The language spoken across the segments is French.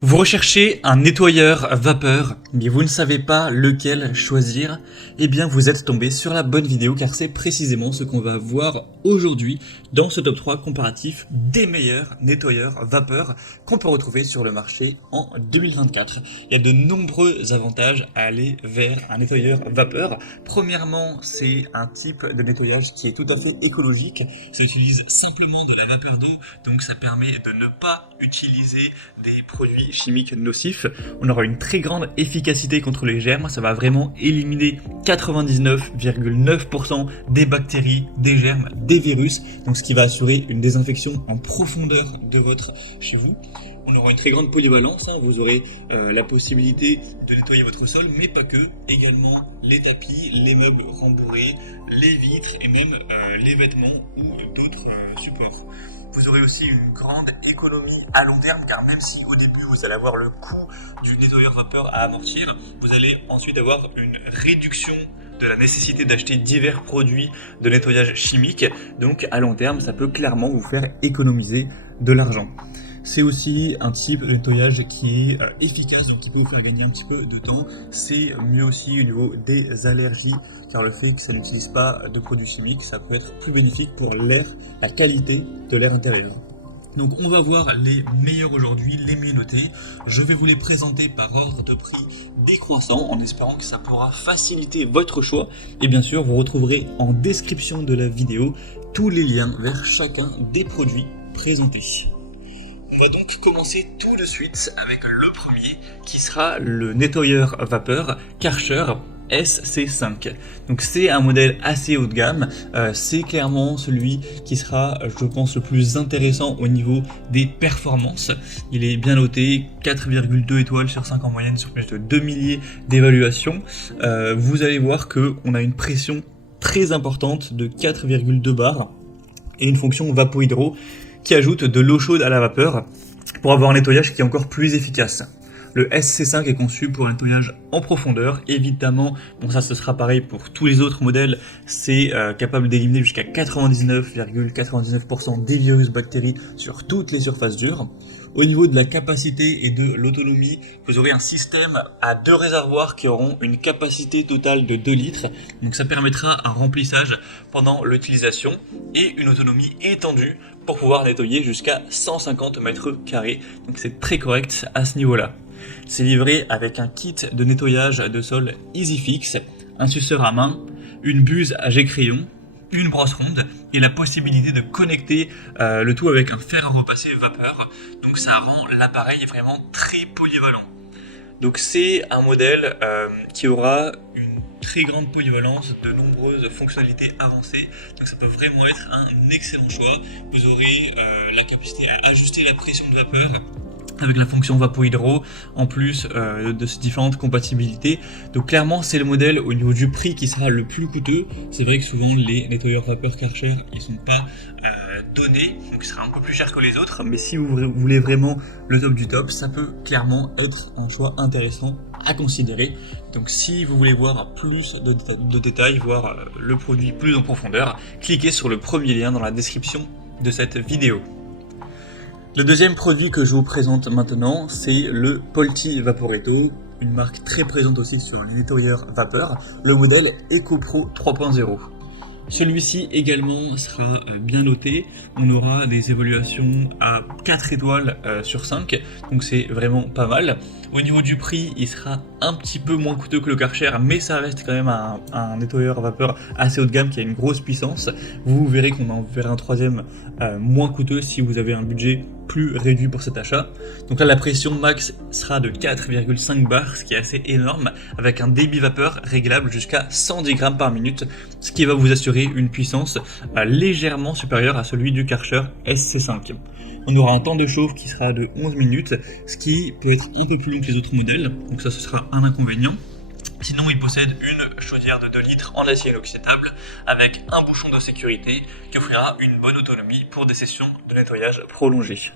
Vous recherchez un nettoyeur vapeur, mais vous ne savez pas lequel choisir? Eh bien, vous êtes tombé sur la bonne vidéo car c'est précisément ce qu'on va voir aujourd'hui dans ce top 3 comparatif des meilleurs nettoyeurs vapeur qu'on peut retrouver sur le marché en 2024. Il y a de nombreux avantages à aller vers un nettoyeur vapeur. Premièrement, c'est un type de nettoyage qui est tout à fait écologique. Ça utilise simplement de la vapeur d'eau, donc ça permet de ne pas utiliser des produits chimiques nocifs. On aura une très grande efficacité contre les germes, ça va vraiment éliminer 99,9% des bactéries, des germes, des virus, donc ce qui va assurer une désinfection en profondeur de votre chez vous. On aura une très grande polyvalence, vous aurez la possibilité de nettoyer votre sol, mais pas que, également les tapis, les meubles rembourrés, les vitres et même les vêtements ou d'autres supports. Vous aurez aussi une grande économie à long terme, car même si au début vous allez avoir le coût du nettoyeur vapeur à amortir, vous allez ensuite avoir une réduction de la nécessité d'acheter divers produits de nettoyage chimique. Donc à long terme, ça peut clairement vous faire économiser de l'argent. C'est aussi un type de nettoyage qui est efficace, donc qui peut vous faire gagner un petit peu de temps. C'est mieux aussi au niveau des allergies, car le fait que ça n'utilise pas de produits chimiques, ça peut être plus bénéfique pour l'air, la qualité de l'air intérieur. Donc on va voir les meilleurs aujourd'hui, les mieux notés. Je vais vous les présenter par ordre de prix décroissant en espérant que ça pourra faciliter votre choix. Et bien sûr, vous retrouverez en description de la vidéo tous les liens vers chacun des produits présentés. On va donc commencer tout de suite avec le premier qui sera le nettoyeur vapeur Karcher SC5. Donc c'est un modèle assez haut de gamme, c'est clairement celui qui sera, je pense, le plus intéressant au niveau des performances. Il est bien noté, 4,2 étoiles sur 5 en moyenne sur plus de 2 milliers d'évaluations. Vous allez voir qu'on a une pression très importante de 4,2 bars et une fonction vapo-hydro qui ajoute de l'eau chaude à la vapeur pour avoir un nettoyage qui est encore plus efficace. Le SC5 est conçu pour un nettoyage en profondeur, évidemment, bon ça ce sera pareil pour tous les autres modèles, c'est capable d'éliminer jusqu'à 99,99% des virus bactéries sur toutes les surfaces dures. Au niveau de la capacité et de l'autonomie, vous aurez un système à 2 réservoirs qui auront une capacité totale de 2 litres. Donc ça permettra un remplissage pendant l'utilisation et une autonomie étendue pour pouvoir nettoyer jusqu'à 150 mètres carrés. Donc c'est très correct à ce niveau-là. C'est livré avec un kit de nettoyage de sol EasyFix, un suceur à main, une buse à jet crayon, une brosse ronde et la possibilité de connecter le tout avec un fer à repasser vapeur. Donc ça rend l'appareil vraiment très polyvalent. Donc c'est un modèle qui aura une très grande polyvalence, de nombreuses fonctionnalités avancées. Donc ça peut vraiment être un excellent choix. Vous aurez la capacité à ajuster la pression de vapeur avec la fonction vapo-hydro, en plus de ces différentes compatibilités. Donc clairement c'est le modèle au niveau du prix qui sera le plus coûteux. C'est vrai que souvent les nettoyeurs vapeur Karcher ils sont pas donnés, donc il sera un peu plus cher que les autres, mais si vous voulez vraiment le top du top, ça peut clairement être en soi intéressant à considérer. Donc si vous voulez voir plus de détails, voir le produit plus en profondeur, cliquez sur le premier lien dans la description de cette vidéo. Le deuxième produit que je vous présente maintenant, c'est le Polti Vaporetto, une marque très présente aussi sur les nettoyeurs vapeur, le modèle EcoPro 3.0. Celui-ci également sera bien noté, on aura des évaluations à 4 étoiles sur 5, donc c'est vraiment pas mal. Au niveau du prix, il sera un petit peu moins coûteux que le Karcher, mais ça reste quand même un nettoyeur vapeur assez haut de gamme qui a une grosse puissance. Vous verrez qu'on en verra un troisième moins coûteux si vous avez un budget plus réduit pour cet achat. Donc là la pression max sera de 4,5 bars, ce qui est assez énorme, avec un débit vapeur réglable jusqu'à 110 grammes par minute, ce qui va vous assurer une puissance légèrement supérieure à celui du Karcher SC5. On aura un temps de chauffe qui sera de 11 minutes, ce qui peut être un peu plus long que les autres modèles, donc ça ce sera un inconvénient. Sinon, il possède une chaudière de 2 litres en acier inoxydable avec un bouchon de sécurité qui offrira une bonne autonomie pour des sessions de nettoyage prolongées.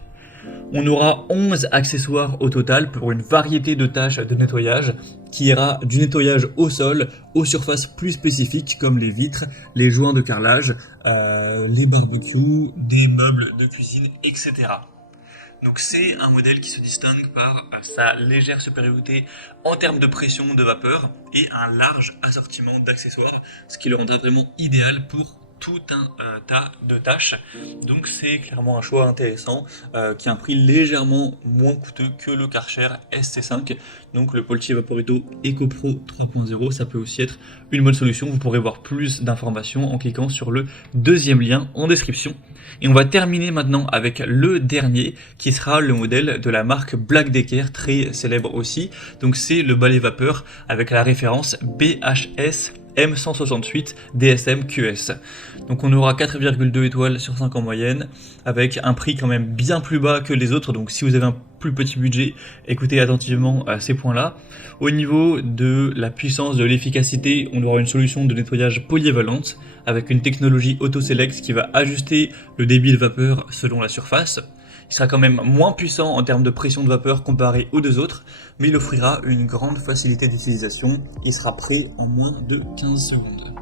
On aura 11 accessoires au total pour une variété de tâches de nettoyage qui ira du nettoyage au sol aux surfaces plus spécifiques comme les vitres, les joints de carrelage, les barbecues, des meubles de cuisine, etc. Donc c'est un modèle qui se distingue par sa légère supériorité en termes de pression de vapeur et un large assortiment d'accessoires, ce qui le rendra vraiment idéal pour tout un tas de tâches. Donc c'est clairement un choix intéressant qui a un prix légèrement moins coûteux que le Karcher SC5. Donc le Polti Vaporetto EcoPro 3.0, ça peut aussi être une bonne solution. Vous pourrez voir plus d'informations en cliquant sur le deuxième lien en description. Et on va terminer maintenant avec le dernier qui sera le modèle de la marque Black Decker, très célèbre aussi. Donc c'est le balai vapeur avec la référence BHS M168 DSM QS. Donc on aura 4,2 étoiles sur 5 en moyenne, avec un prix quand même bien plus bas que les autres, donc si vous avez un plus petit budget, écoutez attentivement ces points-là. Au niveau de la puissance, de l'efficacité, on aura une solution de nettoyage polyvalente, avec une technologie AutoSelect qui va ajuster le débit de vapeur selon la surface. Il sera quand même moins puissant en termes de pression de vapeur comparé aux deux autres, mais il offrira une grande facilité d'utilisation. Il sera prêt en moins de 15 secondes.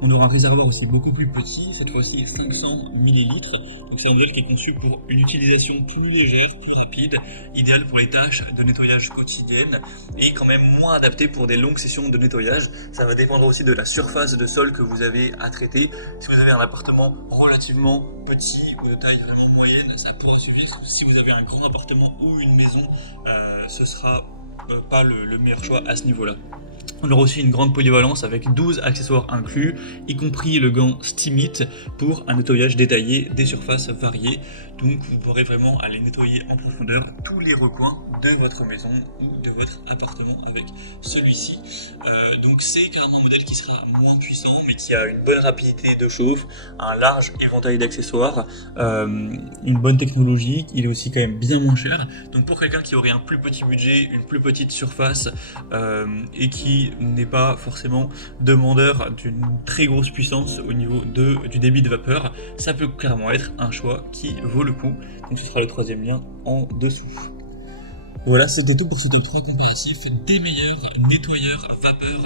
On aura un réservoir aussi beaucoup plus petit, cette fois-ci 500 ml. Donc c'est un modèle qui est conçu pour une utilisation plus légère, plus rapide, idéal pour les tâches de nettoyage quotidiennes et quand même moins adapté pour des longues sessions de nettoyage. Ça va dépendre aussi de la surface de sol que vous avez à traiter. Si vous avez un appartement relativement petit ou de taille vraiment moyenne, ça pourra suffire. Si vous avez un grand appartement ou une maison, ce sera pas le meilleur choix à ce niveau-là. On aura aussi une grande polyvalence avec 12 accessoires inclus, y compris le gant Steamit pour un nettoyage détaillé des surfaces variées. Donc vous pourrez vraiment aller nettoyer en profondeur tous les recoins de votre maison ou de votre appartement avec celui-ci. Donc c'est clairement un modèle qui sera moins puissant mais qui a une bonne rapidité de chauffe, un large éventail d'accessoires, une bonne technologie. Il est aussi quand même bien moins cher. Donc pour quelqu'un qui aurait un plus petit budget, une plus petite surface et qui n'est pas forcément demandeur d'une très grosse puissance au niveau du débit de vapeur, ça peut clairement être un choix qui vaut le coup. Donc ce sera le troisième lien en dessous. Voilà, c'était tout pour ce top 3 comparatif des meilleurs nettoyeurs vapeur